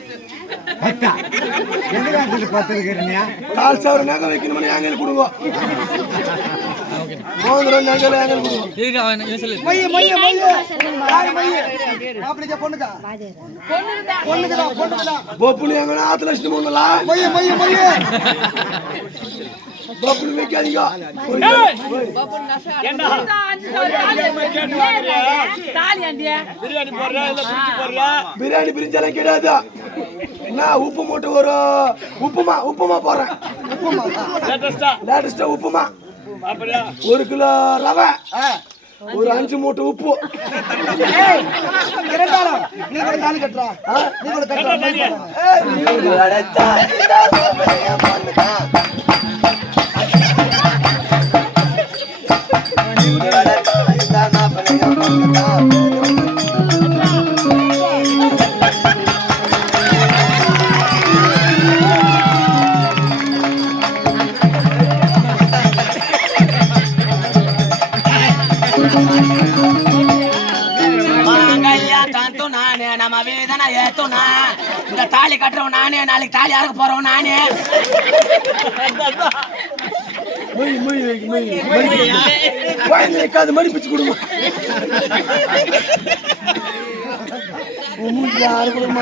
10 எந்த காலத்துல 10 இருக்கிறீங்க 4000 நகை வைக்கணும்னு ஏங்கல் கொடுங்க மோதிரம் நகை ஏங்கல் கொடுங்க இதுக்கு அவன் யூசல் மைய மைய மைய யார் மைய மாப்பிளைக்கு பொண்ணுக்கா பொண்ணுக்கா போப்புனி எங்கனா 4 லட்சம் போங்கல மைய மைய மைய போப்புனி வைக்காதீங்க போப்புனி நசா ஏண்டா 5000 தாலி ஆண்டியா பிரியாணி போறயா இல்ல பிரிஞ்சி போறயா பிரியாணி பிரிஞ்சலாம் கிடையாது நான் உப்பு மூட்டை ஒரு உப்புமா போறேன் உப்புமா லேட்டஸ்டா உப்புமா அப்படியே 1 கிலோ ரவை ஒரு 5 மூட்டை உப்பு இரண்டாலும் நீ கூட தாலி கட்டறா நீ கூட கட்டறா ஏய் நீ அடச்சா இந்த மாப்பிளைய பொண்ணுடா நீ அடச்சா இந்த மாப்பிளைய பொண்ணுடா நம்ம வேதனை ஏத்தோனா இந்த தாலி கட்டுறவன் நானே நாளைக்கு தாலி யாருக்கு போறவன் நானே அது மணி பிச்சு கொடுங்க யாரு கொடுக்க